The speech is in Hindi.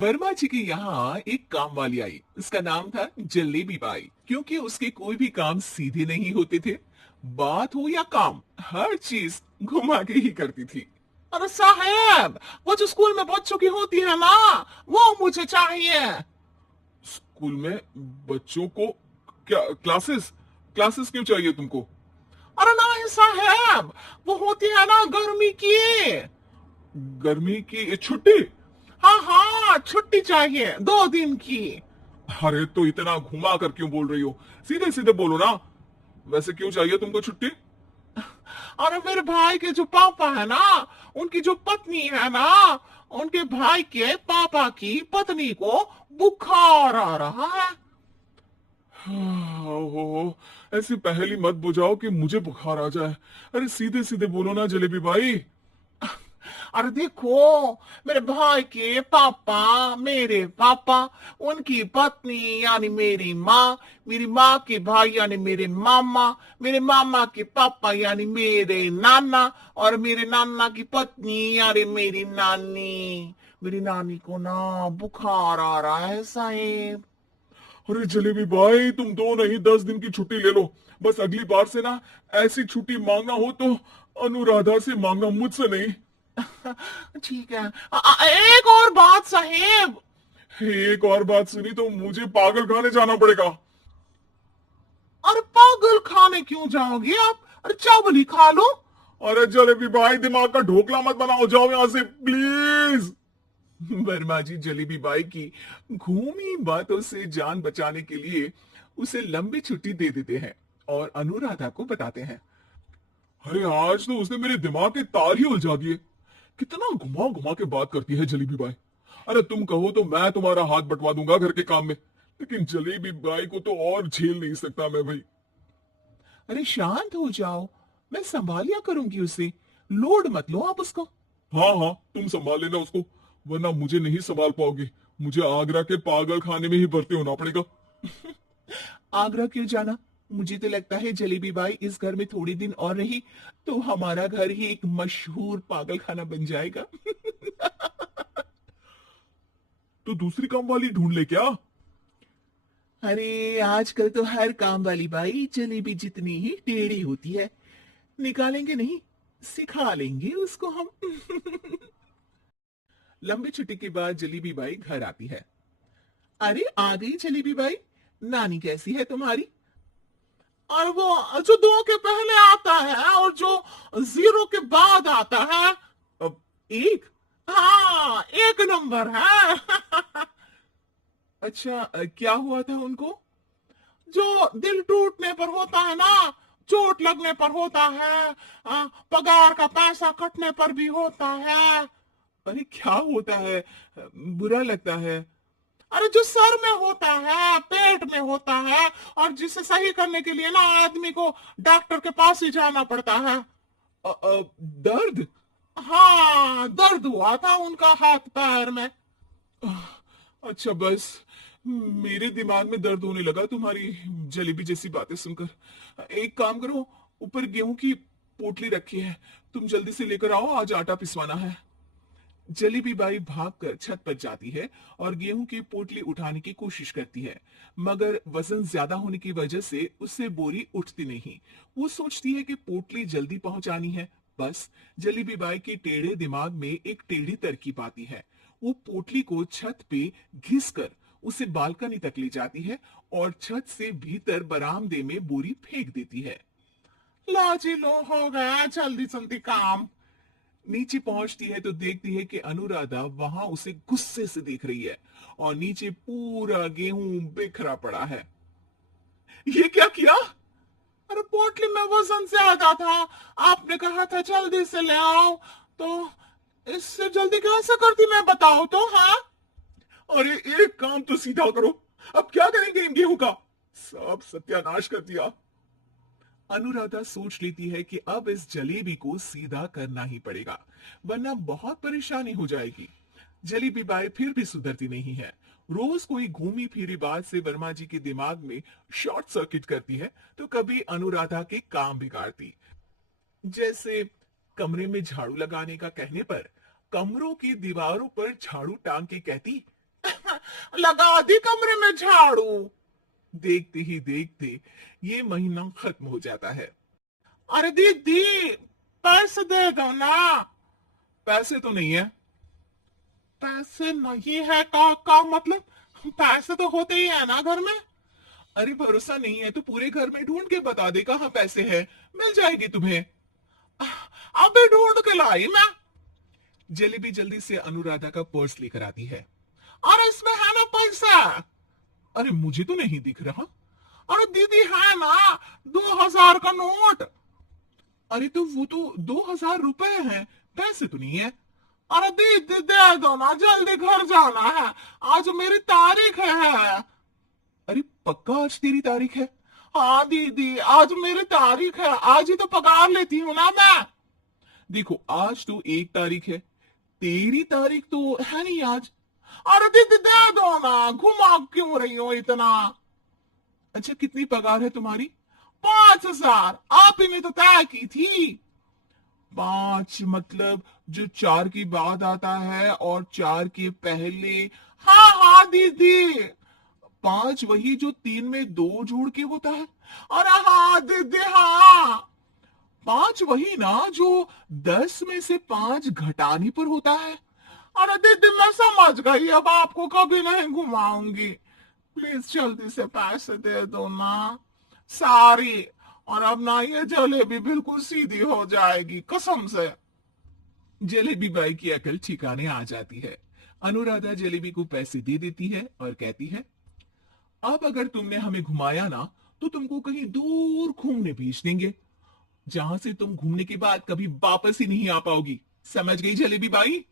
वर्मा जी के यहाँ एक काम वाली आई। उसका नाम था जलेबी बाई। क्योंकि उसके कोई भी काम सीधे नहीं होते थे, बात हो या काम, हर चीज घुमा के ही करती थी। अरे साहब, वो जो स्कूल में बच्चों की होती है ना, वो मुझे चाहिए। स्कूल में बच्चों को क्या क्लासेस? क्लासेस क्यों चाहिए तुमको? अरे नहीं साहब, वो होती है ना गर्मी की। गर्मी की छुट्टी? हाँ हाँ, छुट्टी चाहिए 2 दिन की। अरे तो इतना घुमा कर क्यों बोल रही हो? सीधे सीधे बोलो ना। वैसे क्यों चाहिए तुमको छुट्टी? अरे मेरे भाई के जो पापा है ना, उनकी जो पत्नी है ना, उनके भाई के पापा की पत्नी को बुखार आ रहा है। ओहो, ऐसी पहेली मत बुझाओ कि मुझे बुखार आ जाए। अरे सीधे सीधे बोलो ना जलेबी भाई। अरे देखो, मेरे भाई के पापा, मेरे पापा, उनकी पत्नी यानी मेरी माँ के भाई यानी मेरे मामा के पापा यानी मेरे नाना, और मेरे नाना की पत्नी यानी मेरी नानी को ना बुखार आ रहा है साहेब। अरे जलेबी भाई, तुम 2 नहीं 10 दिन की छुट्टी ले लो। बस अगली बार से ना ऐसी छुट्टी मांगना हो तो अनुराधा से मांगना, मुझसे नहीं। ठीक है। एक और बात साहेब। एक और बात सुनी तो मुझे पागल खाने जाना पड़ेगा। अरे पागल खाने क्यों जाओगे आप? अरे चावल ही खा लो। अरे जलेबी भाई, दिमाग का ढोकला मत बनाओ, जाओ यहां से प्लीज। वर्मा जी जलेबी बाई की घूमी बातों से जान बचाने के लिए उसे लंबी छुट्टी दे देते हैं और अनुराधा को बताते हैं। अरे आज तो उसने मेरे दिमाग के तार ही उलझा दिए। कितना घुमा घुमा के बात करती है जलेबी बाई। अरे तुम कहो तो मैं तुम्हारा हाथ बंटवा दूंगा घर के काम में, लेकिन जलेबी बाई को तो और झेल नहीं सकता मैं भाई। अरे शांत हो जाओ, मैं संभालिया करूंगी उसे। लोड मत लो आप उसको। हाँ हाँ, तुम संभाल लेना उसको, वरना मुझे नहीं संभाल पाओगे। मुझे आगरा के पागल खाने में ही भर्ती होना पड़ेगा। आगरा क्यों जाना? मुझे तो लगता है जलेबी बाई इस घर में थोड़ी दिन और रही तो हमारा घर ही एक मशहूर पागल खाना बन जाएगा। तो दूसरी काम वाली ढूंढ ले क्या? अरे आजकल तो हर काम वाली बाई जलेबी जितनी ही टेढ़ी होती है। निकालेंगे नहीं, सिखा लेंगे उसको हम। लंबी छुट्टी के बाद जलेबी बाई घर आती है। अरे आ गई जलेबी बाई, नानी कैसी है तुम्हारी? और वो जो 2 के पहले आता है और जो 0 के बाद आता है। अब 1? हाँ, 1 नंबर है। अच्छा, क्या हुआ था उनको? जो दिल टूटने पर होता है ना, चोट लगने पर होता है, पगार का पैसा कटने पर भी होता है। अरे क्या होता है? बुरा लगता है। अरे जो सर में होता है, पेट में होता है, और जिसे सही करने के लिए ना आदमी को डॉक्टर के पास ही जाना पड़ता है। दर्द? हाँ, दर्द हुआ था उनका हाथ पैर में। अच्छा बस, मेरे दिमाग में दर्द होने लगा तुम्हारी जलेबी जैसी बातें सुनकर। एक काम करो, ऊपर गेहूं की पोटली रखी है, तुम जल्दी से लेकर आओ, आज आटा पिसवाना है। जलेबी बाई भागकर छत पर जाती है और गेहूं की पोटली उठाने की कोशिश करती है, मगर वजन ज्यादा होने की वजह से उससे बोरी उठती नहीं। वो सोचती है कि पोटली जल्दी पहुंचानी है। बस जलेबी बाई के टेढ़े दिमाग में एक टेढ़ी तरकीब आती है। वो पोटली को छत पे घिस कर उसे बालकनी तक ले जाती है और छत से भीतर बरामदे में बोरी फेंक देती है। लो जी लो, हो गया जल्दी जल्दी काम। नीचे पहुंचती है तो देखती है कि अनुराधा वहां उसे गुस्से से देख रही है और नीचे पूरा गेहूं बिखरा पड़ा है। ये क्या किया? अरे पोटली में वजन ज्यादा था, आपने कहा था जल्दी से ले आओ, तो इससे जल्दी कैसे करती मैं बताओ तो। हाँ, अरे एक काम तो सीधा करो, अब क्या करेंगे इन गेहूं का? सब सत्यानाश कर दिया। अनुराधा सोच लेती है कि अब इस जलेबी को सीधा करना ही पड़ेगा, वरना बहुत परेशानी हो जाएगी। जलेबी बाई फिर भी सुधरती नहीं है। रोज कोई घूमी फिरी बात से वर्मा जी के दिमाग में शॉर्ट सर्किट करती है, तो कभी अनुराधा के काम बिगाड़ती। जैसे कमरे में झाड़ू लगाने का कहने पर कमरों की दीवारों पर झाड़ू टांग के कहती, लगा दी कमरे में झाड़ू। देखते ही देखते ये महीना खत्म हो जाता है। अरे दीदी पैसे दे दो ना। पैसे तो नहीं है। पैसे नहीं है का मतलब पैसे तो होते ही है ना घर में। अरे भरोसा नहीं है तो पूरे घर में ढूंढ के बता दे कहाँ पैसे है, मिल जाएगी तुम्हें। अबे ढूंढ के लाई मैं। जलेबी जल्दी से अनुराधा का पर्स लेकर आती है। अरे इसमें है ना पैसा। अरे मुझे तो नहीं दिख रहा। अरे दीदी है ना 2000 का नोट। अरे तो वो तो 2000 रुपए हैं, पैसे तो नहीं है। अरे दीदी दे दो ना, जल्दी घर जाना है, आज मेरी तारीख है। अरे पक्का आज तेरी तारीख है। हाँ दीदी आज मेरी तारीख है, आज ही तो पगार लेती हूँ ना मैं। देखो आज तो 1 तारीख है, तेरी तारीख तो है नहीं आज। अरे दीदी दे दो ना, घुमा क्यों रही हो इतना। अच्छा कितनी पगार है तुम्हारी। 5000, आप ही ने तो तय की थी। 5 मतलब जो 4 के बाद आता है और 4 के पहले। हाँ हाँ दीदी। 5 वही जो 3 में 2 जोड़ के होता है। अरे हाँ दीदी हाँ। 5 वही ना जो 10 में से 5 घटाने पर होता है। अरे दीदी मैं समझ गई, अब आपको कभी नहीं घुमाऊंगी। प्लीज जल्दी से पैसे दे दो ना सारी। और अब ना ये जलेबी बिल्कुल सीधी हो जाएगी कसम से। जलेबी बाई की अकल ठिकाने आ जाती है। अनुराधा जलेबी को पैसे दे देती है और कहती है, अब अगर तुमने हमें घुमाया ना तो तुमको कहीं दूर घूमने भेज देंगे, जहां से तुम घूमने के बाद कभी वापस ही नहीं आ पाओगी। समझ गई जलेबी बाई।